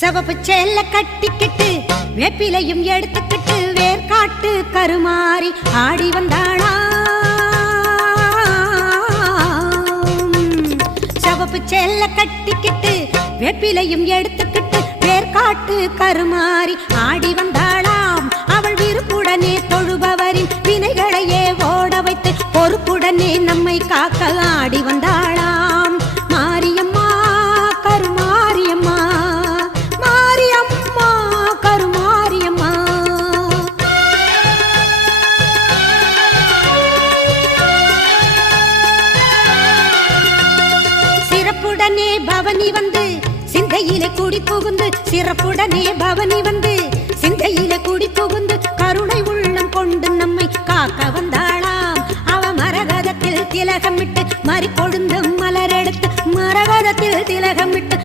சிவப்பு சேல கட்டிக்கிட்டு வேப்பிலையும் எடுத்துக்கிட்டு வேர்காட்டு கருமாறி ஆடி வந்தாளா. சிவப்பு சேல கட்டிக்கிட்டு வேப்பிலையும் எடுத்துக்கிட்டு வேர்காட்டு கருமாறி ஆடி வந்தாளாம். அவள் விருப்புடனே தொழுபவரின் வினைகளையே ஓட வைத்து பொறுப்புடனே நம்மை காக்க ஆடி வந்தாளாம். மாரியம்மா கருமாரியம்மா, மாரியம்மா கருமாரியம்மா. சிறப்புடனே பவனி வந்து சிந்தையிலே கூடி புகுந்து, சிறப்புடனே பவனி வந்து சிந்தையிலே கூடி புகுந்து கருணை உள்ளம் கொண்டு நம்மை காக்க வந்தாளாம். அவ மரகதத்தில் திலகமிட்டு மறி கொழுந்தம்